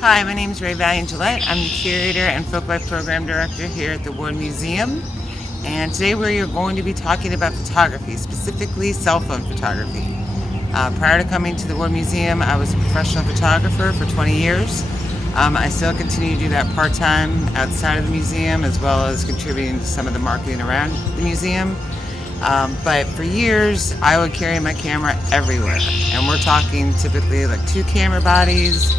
Hi, my name is Raye-Valion Gillette. I'm the curator and folklife program director here at the Ward Museum. And today we are going to be talking about photography, specifically cell phone photography. Prior to coming to the Ward Museum, I was a professional photographer for 20 years. I still continue to do that part-time outside of the museum, as well as contributing to some of the marketing around the museum. But for years, I would carry my camera everywhere. And we're talking typically like 2 camera bodies,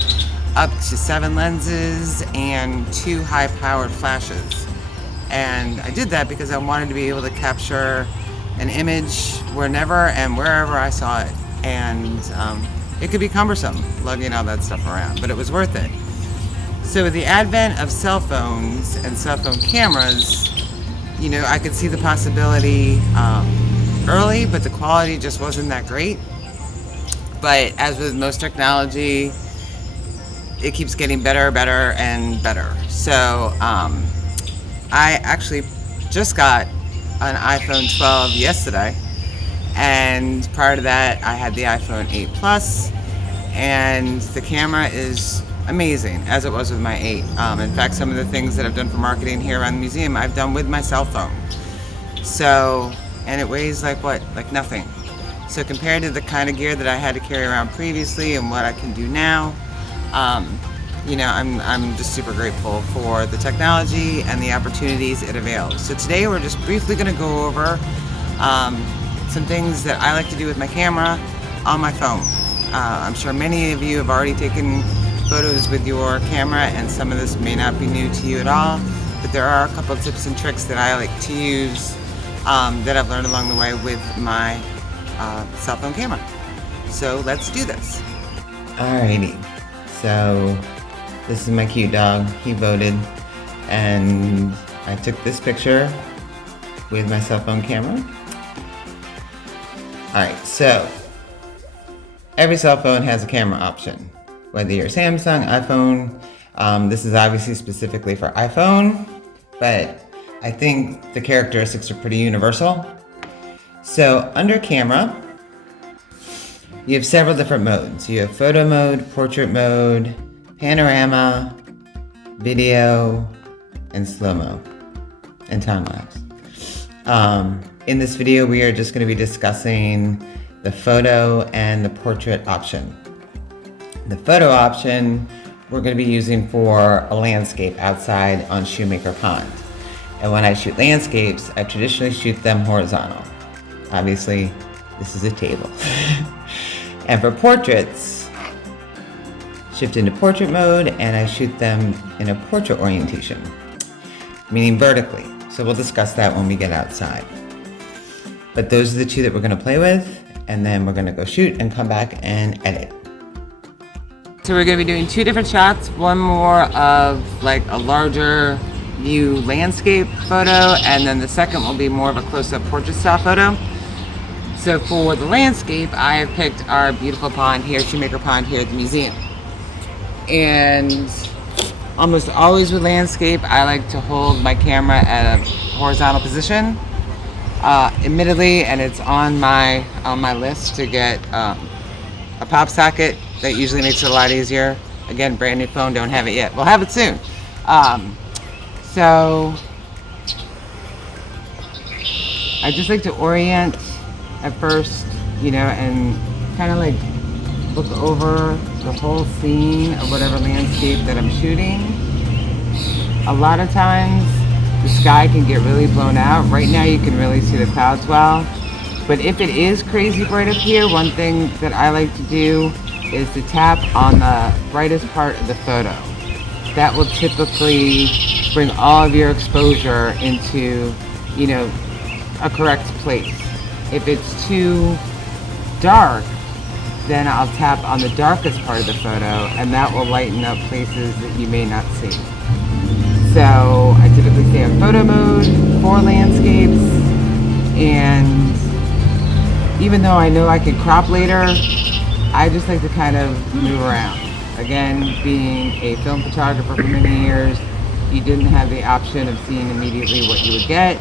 up to 7 lenses, and 2 high-powered flashes. And I did that because I wanted to be able to capture an image whenever and wherever I saw it. And it could be cumbersome lugging all that stuff around, but it was worth it. So with the advent of cell phones and cell phone cameras, you know, I could see the possibility early, but the quality just wasn't that great. But as with most technology, it keeps getting better, and better. So I actually just got an iPhone 12 yesterday, and prior to that I had the iPhone 8 Plus, and the camera is amazing, as it was with my 8. In fact, some of the things that I've done for marketing here around the museum, I've done with my cell phone. So, and it weighs like nothing. So compared to the kind of gear that I had to carry around previously and what I can do now, you know, I'm just super grateful for the technology and the opportunities it avails. So today we're just briefly going to go over some things that I like to do with my camera on my phone. I'm sure many of you have already taken photos with your camera, and some of this may not be new to you at all, but there are a couple of tips and tricks that I like to use that I've learned along the way with my cell phone camera. So let's do this. Alrighty, so this is my cute dog. He voted, and I took this picture with my cell phone camera. Alright, so every cell phone has a camera option, whether you're Samsung, iPhone. This is obviously specifically for iPhone, but I think the characteristics are pretty universal. So under camera, you have several different modes. You have photo mode, portrait mode, panorama, video, and slow-mo, and time-lapse. In this video, we are just going to be discussing the photo and the portrait option. The photo option we're going to be using for a landscape outside on Shoemaker Pond. And when I shoot landscapes, I traditionally shoot them horizontal. Obviously, this is a table. And for portraits, shift into portrait mode, and I shoot them in a portrait orientation, meaning vertically. So we'll discuss that when we get outside. But those are the 2 that we're going to play with, and then we're going to go shoot and come back and edit. So we're going to be doing 2 different shots, one more of like a larger view landscape photo, and then the second will be more of a close-up portrait style photo. So for the landscape, I have picked our beautiful pond here, Shoemaker Pond here at the museum. And almost always with landscape, I like to hold my camera at a horizontal position. Admittedly, and it's on my list to get a pop socket. That usually makes it a lot easier. Again, brand new phone, don't have it yet. We'll have it soon. So I just like to orient at first, you know, and kind of like look over the whole scene of whatever landscape that I'm shooting. A lot of times the sky can get really blown out. Right now you can really see the clouds well. But if it is crazy bright up here, one thing that I like to do is to tap on the brightest part of the photo. That will typically bring all of your exposure into, you know, a correct place. If it's too dark, then I'll tap on the darkest part of the photo, and that will lighten up places that you may not see. So I typically stay on photo mode for landscapes, and even though I know I can crop later, I just like to kind of move around. Again, being a film photographer for many years, you didn't have the option of seeing immediately what you would get.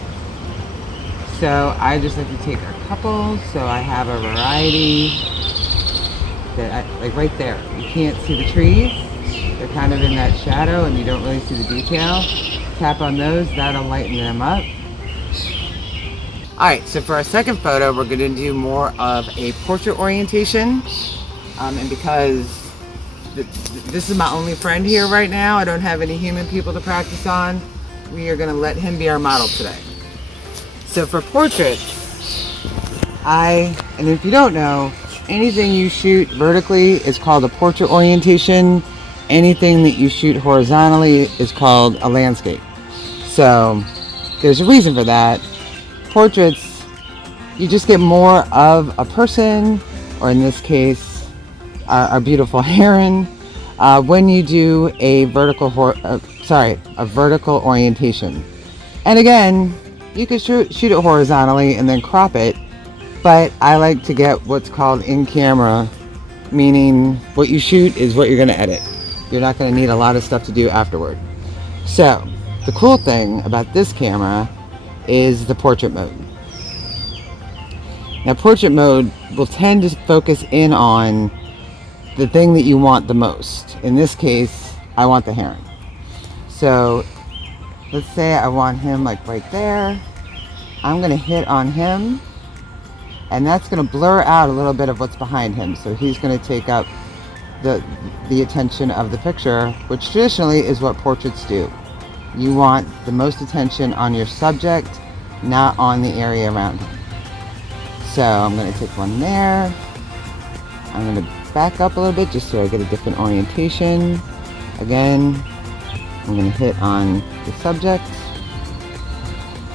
So I just like to take a couple, so I have a variety that like right there. You can't see the trees, they're kind of in that shadow and you don't really see the detail. Tap on those, that'll lighten them up. Alright, so for our second photo, we're going to do more of a portrait orientation. And because this is my only friend here right now, I don't have any human people to practice on, we are going to let him be our model today. So for portraits, and if you don't know, anything you shoot vertically is called a portrait orientation. Anything that you shoot horizontally is called a landscape. So there's a reason for that. Portraits, you just get more of a person, or in this case, a beautiful heron, when you do a vertical orientation. And again, you could shoot it horizontally and then crop it, but I like to get what's called in camera, meaning what you shoot is what you're going to edit. You're not going to need a lot of stuff to do afterward. So the cool thing about this camera is the portrait mode. Now portrait mode will tend to focus in on the thing that you want the most. In this case, I want the heron. So let's say I want him like right there. I'm going to hit on him, and that's going to blur out a little bit of what's behind him. So he's going to take up the attention of the picture, which traditionally is what portraits do. You want the most attention on your subject, not on the area around him. So I'm going to take one there. I'm going to back up a little bit just so I get a different orientation. Again, I'm going to hit on the subject.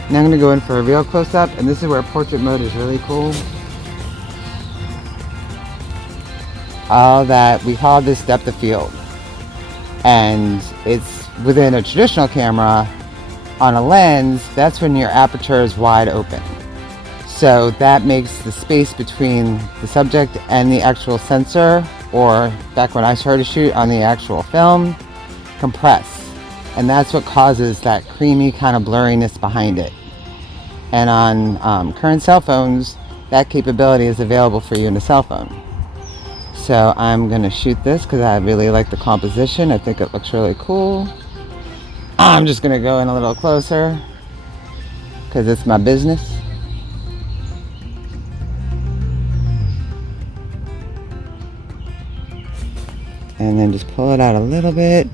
Now I'm going to go in for a real close-up, and this is where portrait mode is really cool. All that, we call this depth of field. And it's within a traditional camera, on a lens, that's when your aperture is wide open. So that makes the space between the subject and the actual sensor, or back when I started to shoot on the actual film, compress. And that's what causes that creamy kind of blurriness behind it. And on current cell phones, that capability is available for you in a cell phone. So I'm going to shoot this because I really like the composition. I think it looks really cool. I'm just going to go in a little closer because it's my business. And then just pull it out a little bit.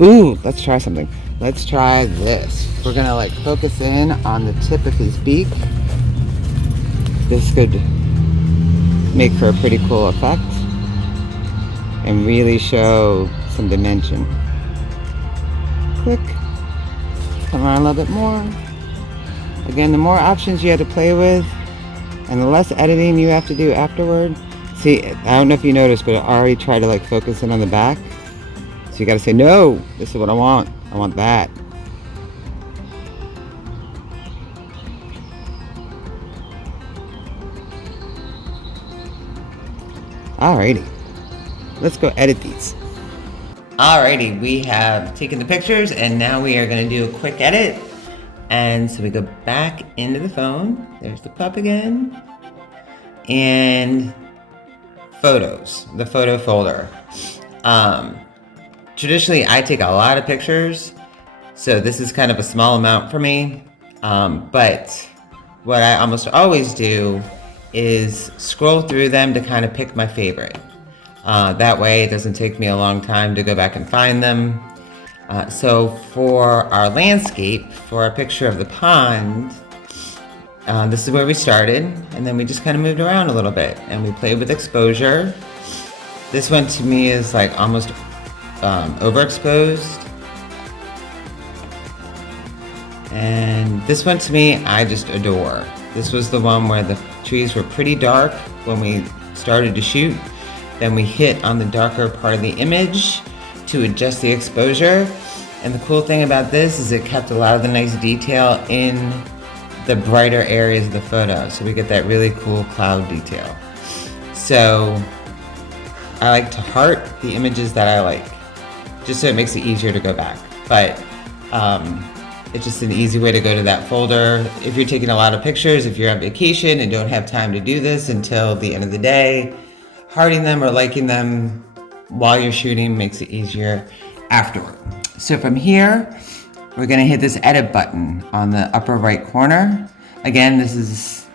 Ooh, let's try something. Let's try this. We're gonna like focus in on the tip of his beak. This could make for a pretty cool effect and really show some dimension. Click. Come on a little bit more. Again, the more options you have to play with and the less editing you have to do afterward. See, I don't know if you noticed, but I already tried to like focus in on the back. So you gotta say, no, this is what I want. I want that. Alrighty, let's go edit these. Alrighty, we have taken the pictures and now we are gonna do a quick edit. And so we go back into the phone. There's the pup again. And photos, the photo folder. Traditionally, I take a lot of pictures, so this is kind of a small amount for me. But what I almost always do is scroll through them to kind of pick my favorite. That way, it doesn't take me a long time to go back and find them. So for our landscape, for our picture of the pond, this is where we started, and then we just kind of moved around a little bit, and we played with exposure. This one to me is like almost overexposed. And this one to me, I just adore. This was the one where the trees were pretty dark when we started to shoot. Then we hit on the darker part of the image to adjust the exposure. And the cool thing about this is it kept a lot of the nice detail in the brighter areas of the photo. So we get that really cool cloud detail. So I like to heart the images that I like, just so it makes it easier to go back. But it's just an easy way to go to that folder. If you're taking a lot of pictures, if you're on vacation and don't have time to do this until the end of the day, hearting them or liking them while you're shooting makes it easier afterward. So from here, we're gonna hit this edit button on the upper right corner. Again, this is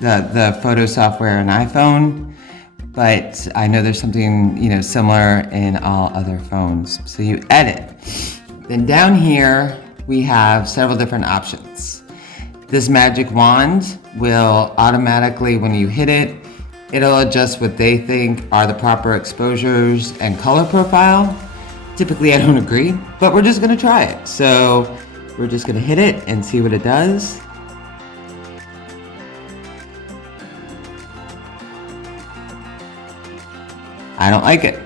the photo software on iPhone, but I know there's something similar in all other phones. So you edit. Then down here, we have several different options. This magic wand will automatically, when you hit it, it'll adjust what they think are the proper exposures and color profile. Typically, I don't agree, but we're just gonna try it. So we're just gonna hit it and see what it does. I don't like it.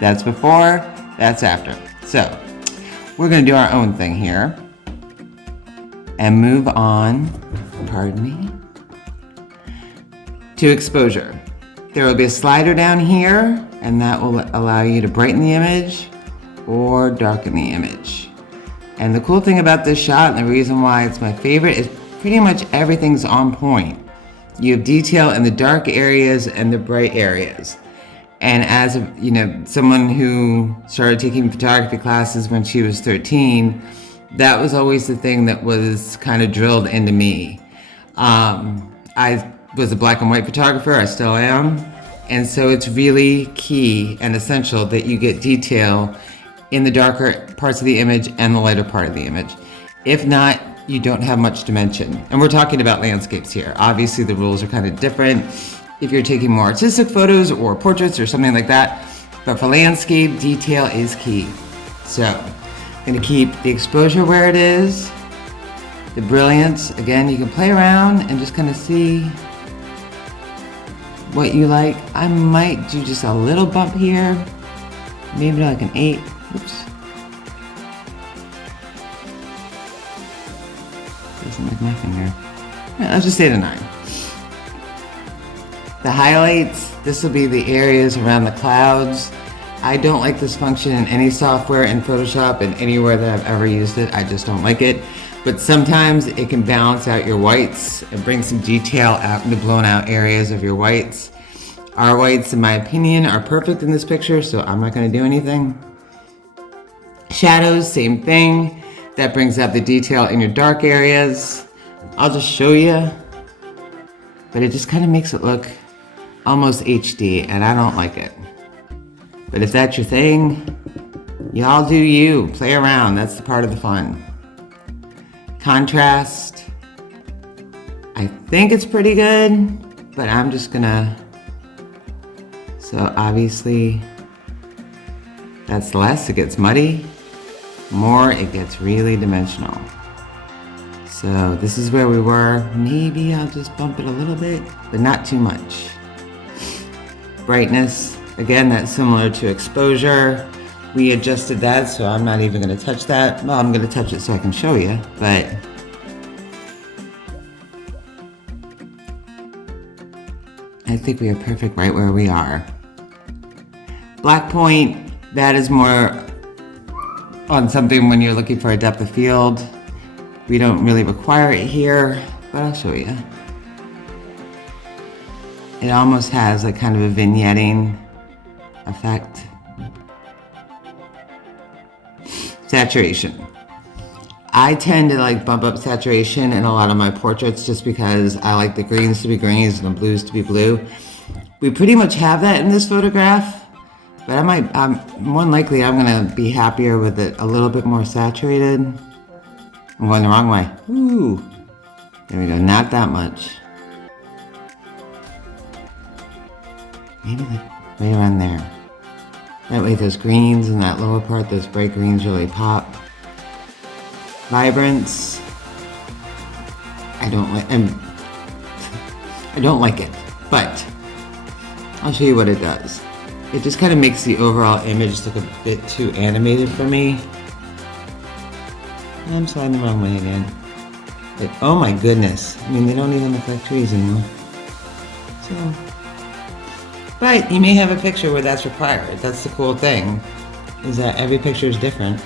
That's before, that's after. So we're gonna do our own thing here and move on, pardon me, to exposure. There will be a slider down here, and that will allow you to brighten the image or darken the image. And the cool thing about this shot, and the reason why it's my favorite, is pretty much everything's on point. You have detail in the dark areas and the bright areas. And as someone who started taking photography classes when she was 13, that was always the thing that was kind of drilled into me. I was a black and white photographer, I still am. And so it's really key and essential that you get detail in the darker parts of the image and the lighter part of the image. If not, you don't have much dimension. And we're talking about landscapes here. Obviously the rules are kind of different if you're taking more artistic photos or portraits or something like that. But for landscape, detail is key. So I'm gonna keep the exposure where it is. The brilliance, again, you can play around and just kind of see what you like. I might do just a little bump here, maybe like an 8. Oops. Doesn't like my finger. Yeah, let's just say the 9. The highlights, this will be the areas around the clouds. I don't like this function in any software in Photoshop and anywhere that I've ever used it. I just don't like it. But sometimes it can balance out your whites and bring some detail out in the blown out areas of your whites. Our whites, in my opinion, are perfect in this picture, so I'm not gonna do anything. Shadows, same thing. That brings out the detail in your dark areas. I'll just show you, but it just kind of makes it look almost HD, and I don't like it. But if that's your thing, y'all do you. Play around, that's the part of the fun. Contrast, I think it's pretty good, but I'm just gonna, so obviously that's less, it gets muddy. More, it gets really dimensional. So this is where we were. Maybe I'll just bump it a little bit, but not too much. Brightness, again, that's similar to exposure. We adjusted that, so I'm not even gonna touch that. Well, I'm gonna touch it so I can show you, but I think we are perfect right where we are. Black point, that is more on something when you're looking for a depth of field. We don't really require it here, but I'll show you. It almost has like kind of a vignetting effect. Saturation. I tend to like bump up saturation in a lot of my portraits just because I like the greens to be greens and the blues to be blue. We pretty much have that in this photograph, but more than likely I'm gonna be happier with it a little bit more saturated. I'm going the wrong way. Ooh, there we go, not that much. Maybe like right around there. That way those greens in that lower part, those bright greens really pop. Vibrance, I don't like it, but I'll show you what it does. It just kind of makes the overall image look a bit too animated for me. I'm sliding the wrong way again. But, oh my goodness. I mean, they don't even look like trees anymore. So, but you may have a picture where that's required. That's the cool thing, is that every picture is different.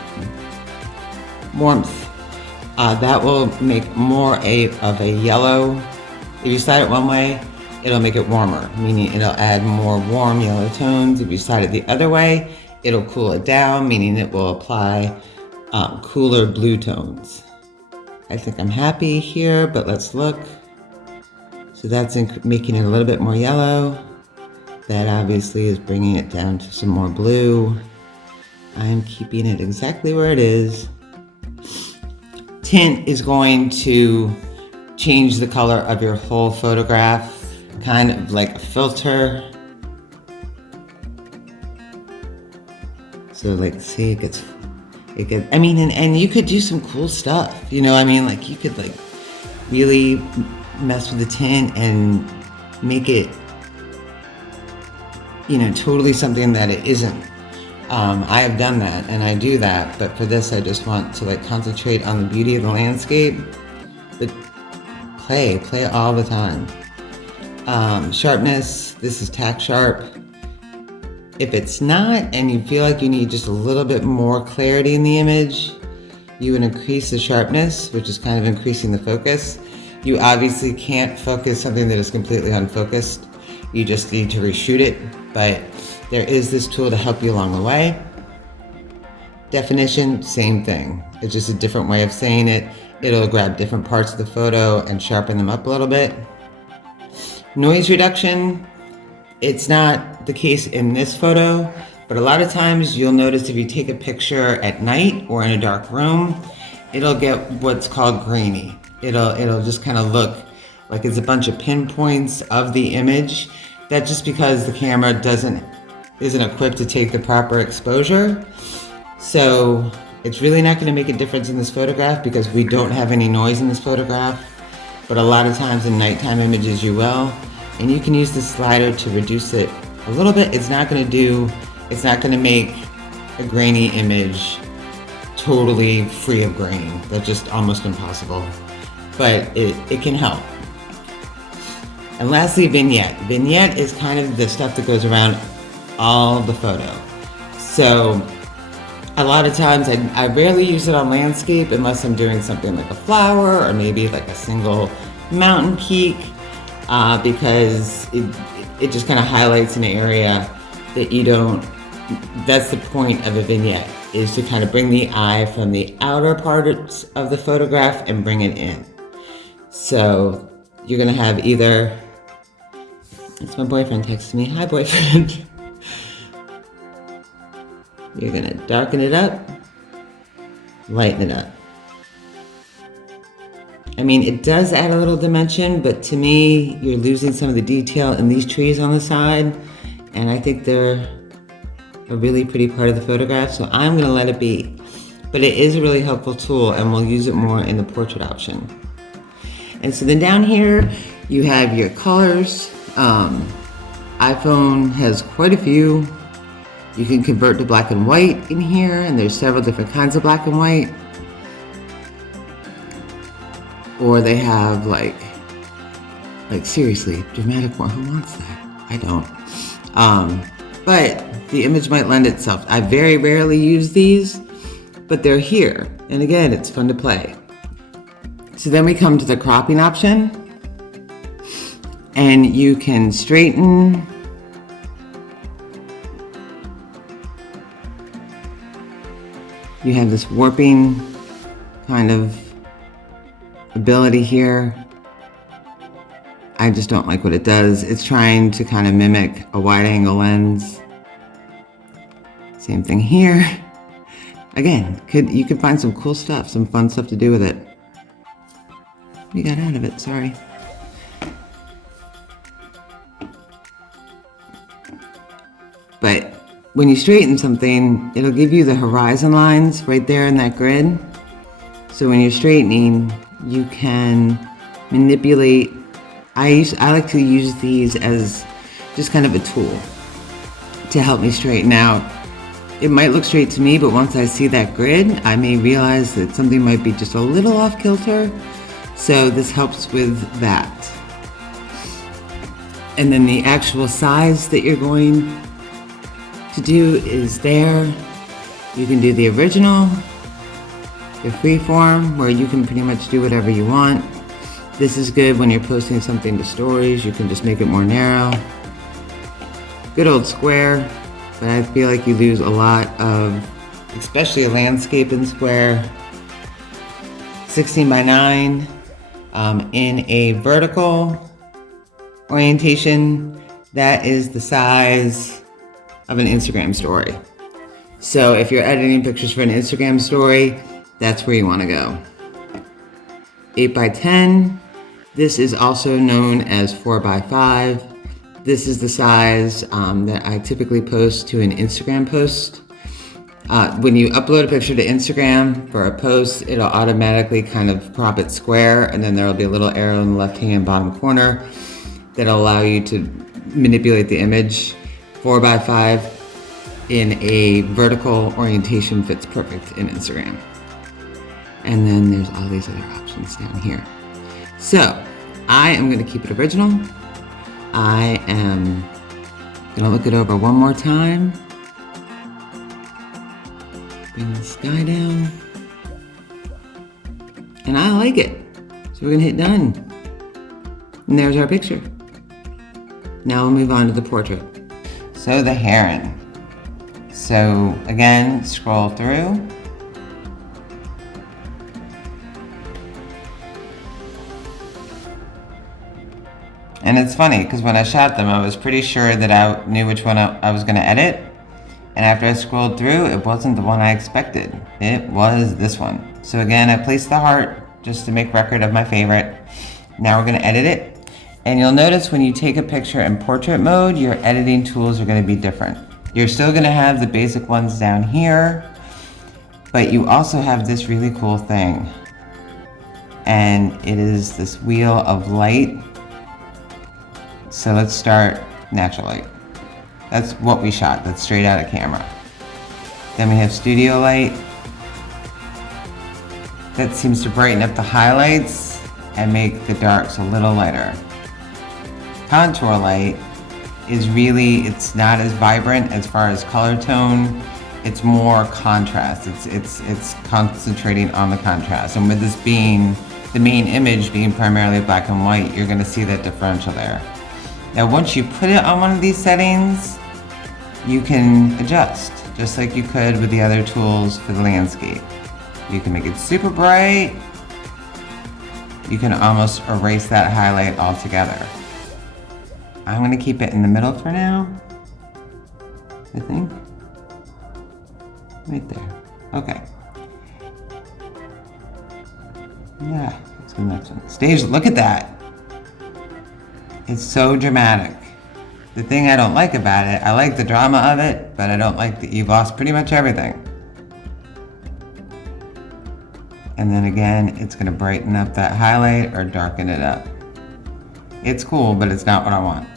Warmth. That will make more of a yellow. If you slide it one way, it'll make it warmer, meaning it'll add more warm yellow tones. If you slide it the other way, it'll cool it down, meaning it will apply cooler blue tones. I think I'm happy here, but let's look. So that's making it a little bit more yellow. That obviously is bringing it down to some more blue. I'm keeping it exactly where it is. Tint is going to change the color of your whole photograph, kind of like a filter. So like, see, it gets, I mean, and you could do some cool stuff, you know, I mean, like you could like really mess with the tint and make it, you know, totally something that it isn't. I have done that and I do that, but for this I just want to like concentrate on the beauty of the landscape, but play all the time. Sharpness, this is tack sharp. If it's not and you feel like you need just a little bit more clarity in the image, you would increase the sharpness, which is kind of increasing the focus. You obviously can't focus something that is completely unfocused. You just need to reshoot it, but there is this tool to help you along the way. Definition, same thing. It's just a different way of saying it. It'll grab different parts of the photo and sharpen them up a little bit. Noise reduction, it's not the case in this photo, but a lot of times you'll notice if you take a picture at night or in a dark room, it'll get what's called grainy. It'll just kind of look like it's a bunch of pinpoints of the image. That's just because the camera isn't equipped to take the proper exposure. So it's really not going to make a difference in this photograph because we don't have any noise in this photograph. But a lot of times in nighttime images you will. And you can use the slider to reduce it a little bit. It's not going to make a grainy image totally free of grain. That's just almost impossible. But it can help. And lastly, vignette. Vignette is kind of the stuff that goes around all the photo. So a lot of times I rarely use it on landscape unless I'm doing something like a flower or maybe like a single mountain peak, because it just kind of highlights an area that you don't, that's the point of a vignette, is to kind of bring the eye from the outer parts of the photograph and bring it in. So you're gonna have either, it's my boyfriend texting me, hi boyfriend. You're gonna darken it up, lighten it up. I mean, it does add a little dimension, but to me, you're losing some of the detail in these trees on the side, and I think they're a really pretty part of the photograph, so I'm gonna let it be. But it is a really helpful tool, and we'll use it more in the portrait option. And so then down here, you have your colors. iPhone has quite a few. You can convert to black and white in here, and there's several different kinds of black and white. Or they have like seriously, dramatic one. Who wants that? I don't. But the image might lend itself. I very rarely use these, but they're here. And again, it's fun to play. So then we come to the cropping option, and you can straighten. You have this warping kind of ability here. I just don't like what it does. It's trying to kind of mimic a wide angle lens. Same thing here. Again, you could find some cool stuff, some fun stuff to do with it. We got out of it, sorry. But when you straighten something, it'll give you the horizon lines right there in that grid. So when you're straightening, you can manipulate. I like to use these as just kind of a tool to help me straighten out. It might look straight to me, but once I see that grid, I may realize that something might be just a little off kilter. So this helps with that. And then the actual size that you're going to do is there. You can do the original, the freeform, where you can pretty much do whatever you want. This is good when you're posting something to stories. You can just make it more narrow. Good old square, but I feel like you lose a lot of, especially a landscape in square. 16 by 9 in a vertical orientation. That is the size of an Instagram story. So if you're editing pictures for an Instagram story, that's where you want to go. 8 by 10. This is also known as 4 by 5. This is the size that I typically post to an Instagram post. When you upload a picture to Instagram for a post, it'll automatically kind of crop it square, and then there'll be a little arrow in the left-hand bottom corner that'll allow you to manipulate the image. 4 by 5 in a vertical orientation fits perfect in Instagram. And then there's all these other options down here. So I am going to keep it original. I am going to look it over one more time. Bring the sky down. And I like it. So we're going to hit done. And there's our picture. Now we'll move on to the portrait. So the heron. So again, scroll through. And it's funny because when I shot them, I was pretty sure that I knew which one I was going to edit. And after I scrolled through, it wasn't the one I expected. It was this one. So again, I placed the heart just to make record of my favorite. Now we're going to edit it. And you'll notice when you take a picture in portrait mode, your editing tools are going to be different. You're still going to have the basic ones down here, but you also have this really cool thing. And it is this wheel of light. So let's start natural light. That's what we shot. That's straight out of camera. Then we have studio light. That seems to brighten up the highlights and make the darks a little lighter. Contour light is really, it's not as vibrant as far as color tone. It's more contrast. It's concentrating on the contrast. And with this being the main image being primarily black and white, you're going to see that differential there. Now once you put it on one of these settings, you can adjust, just like you could with the other tools for the landscape. You can make it super bright. You can almost erase that highlight altogether. I'm gonna keep it in the middle for now, I think. Right there, okay. Yeah, let's go next one. Stage, look at that. It's so dramatic. The thing I don't like about it, I like the drama of it, but I don't like that you've lost pretty much everything. And then again, it's gonna brighten up that highlight or darken it up. It's cool, but it's not what I want.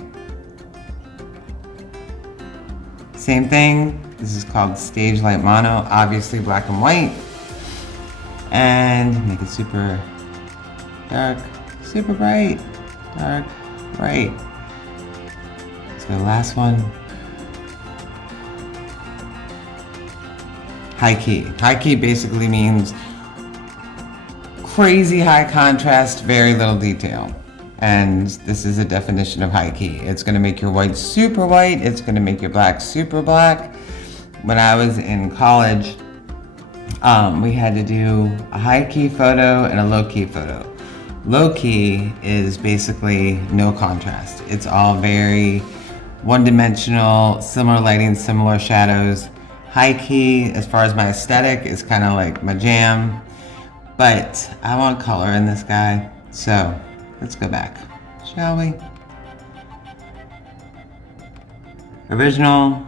Same thing, this is called stage light mono, obviously black and white. And make it super dark, super bright, dark, bright. So last one. High key. High key basically means crazy high contrast, very little detail. And this is a definition of high key. It's gonna make your white super white. It's gonna make your black super black. When I was in college, we had to do a high key photo and a low key photo. Low key is basically no contrast. It's all very one-dimensional, similar lighting, similar shadows. High key, as far as my aesthetic, is kind of like my jam. But I want color in this guy, so let's go back, shall we? Original,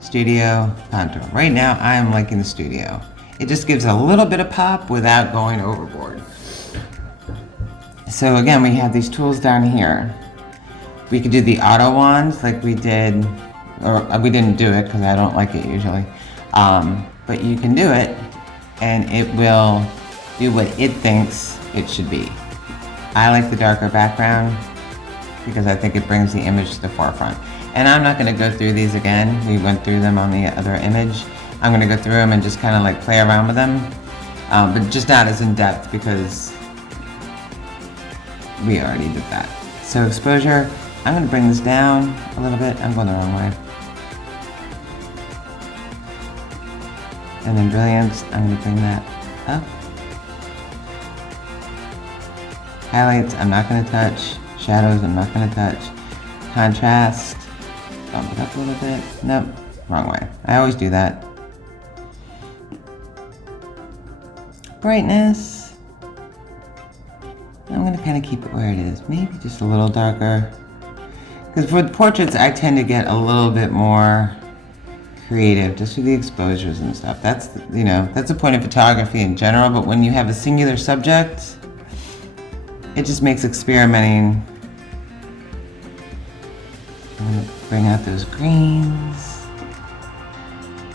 studio, contour. Right now, I am liking the studio. It just gives a little bit of pop without going overboard. So again, we have these tools down here. We could do the auto ones like we did, or we didn't do it because I don't like it usually. But you can do it and it will do what it thinks it should be. I like the darker background because I think it brings the image to the forefront. And I'm not gonna go through these again. We went through them on the other image. I'm gonna go through them and just kind of like play around with them, but just not as in depth because we already did that. So exposure, I'm going to bring this down a little bit. I'm going the wrong way. And then brilliance, I'm going to bring that up. Highlights, I'm not going to touch. Shadows, I'm not going to touch. Contrast, bump it up a little bit. Nope, wrong way. I always do that. Brightness, I'm going to kind of keep it where it is. Maybe just a little darker. Because for the portraits, I tend to get a little bit more creative just with the exposures and stuff. That's, that's the point of photography in general, but when you have a singular subject, it just makes experimenting. I'm going to bring out those greens.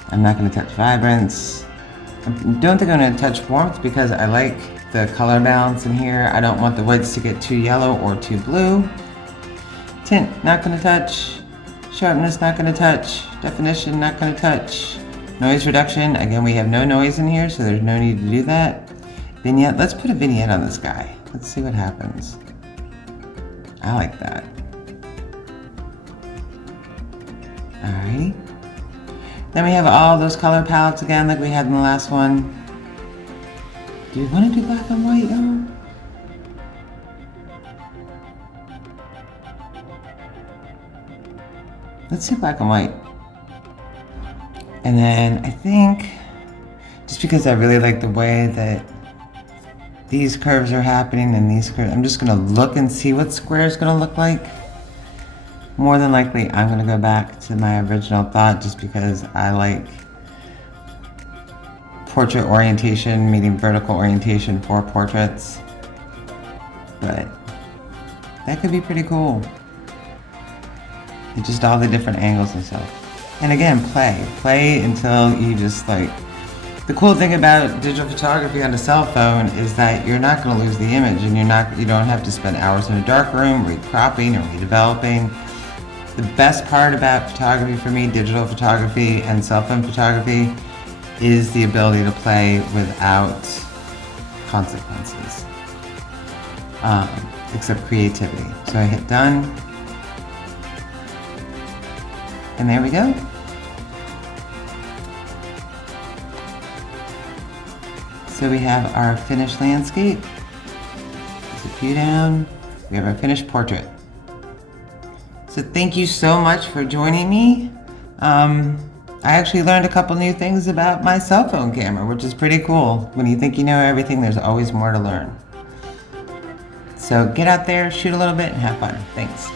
I'm not going to touch vibrance. I don't think I'm going to touch warmth because I like the color balance in here. I don't want the whites to get too yellow or too blue. Tint, not going to touch. Sharpness, not going to touch. Definition, not going to touch. Noise reduction, again, we have no noise in here, so there's no need to do that. Vignette, let's put a vignette on this guy. Let's see what happens. I like that. Alrighty. Then we have all those color palettes again like we had in the last one. Do you want to do black and white, y'all? Let's do black and white. And then I think, just because I really like the way that these curves are happening and these curves, I'm just gonna look and see what square is gonna look like. More than likely, I'm gonna go back to my original thought just because I like portrait orientation, meaning vertical orientation for portraits. But that could be pretty cool. It's just all the different angles and stuff. And again, play until you just like, the cool thing about digital photography on a cell phone is that you're not going to lose the image, and you don't have to spend hours in a dark room recropping or redeveloping. The best part about photography for me, digital photography and cell phone photography, is the ability to play without consequences, except creativity. So I hit done, and there we go. So we have our finished landscape. There's a few down. We have our finished portrait. So thank you so much for joining me. I actually learned a couple new things about my cell phone camera, which is pretty cool. When you think you know everything, there's always more to learn. So get out there, shoot a little bit, and have fun. Thanks.